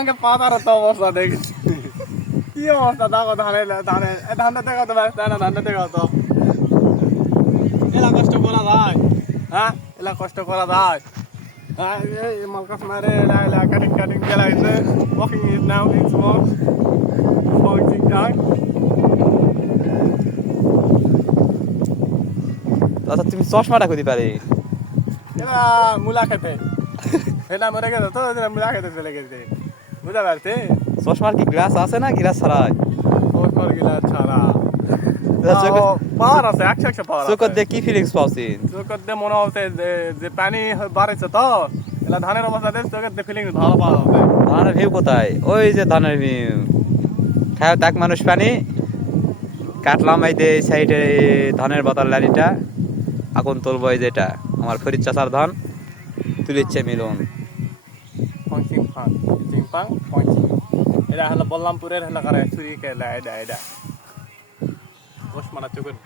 uncle পাতার তো অবস্থা দেখিস কি অবস্থা দেখো ধানটা দেখো তো ব্যস্ত না ধানটা দেখো তো এলা কষ্ট করা যায় হ্যাঁ এলা কষ্ট করা যায় হ্যাঁ এই মালকাস মারে এলা কাটিং গেলা ইছে walking is now in smoke smoking time আচ্ছা তুমি চশমাটা কইতে পারি এলা মুলা খেতে এলা মরে গেছে তো মুলা খেতে চলে গেছে বুঝা পারছে চশমার কি গ্লাস আছে না গ্লাস ছাড়াই ওর গিলা ছাড়া পাওয়ার আছে একশো পাওয়ার চোখের দিয়ে কি ফিলিংস পাওছিন চোখের দিয়ে মনে হচ্ছে যে পানি বাড়ছে তো এলা ধানের অবস্থা দেশ চোখের দিয়ে ফিলিং ভালো পাওয়া হচ্ছে ধানের ভিউ কোথায় ওই যে ধানের ভিউ খায় তাক মানুষ পানি কাটলাম এই যে সাইডে ধানের বাতার লারিটা এখন তুলবো এই যেটা আমার ফরিদ চাচার ধান তুলিচ্ছে মিলন পঞ্চিং ফাং জিংপাং পঞ্চিং এটা হলো বল্লামপুরের হলো করে চুরি কেলা এটা ওসমানা চোখের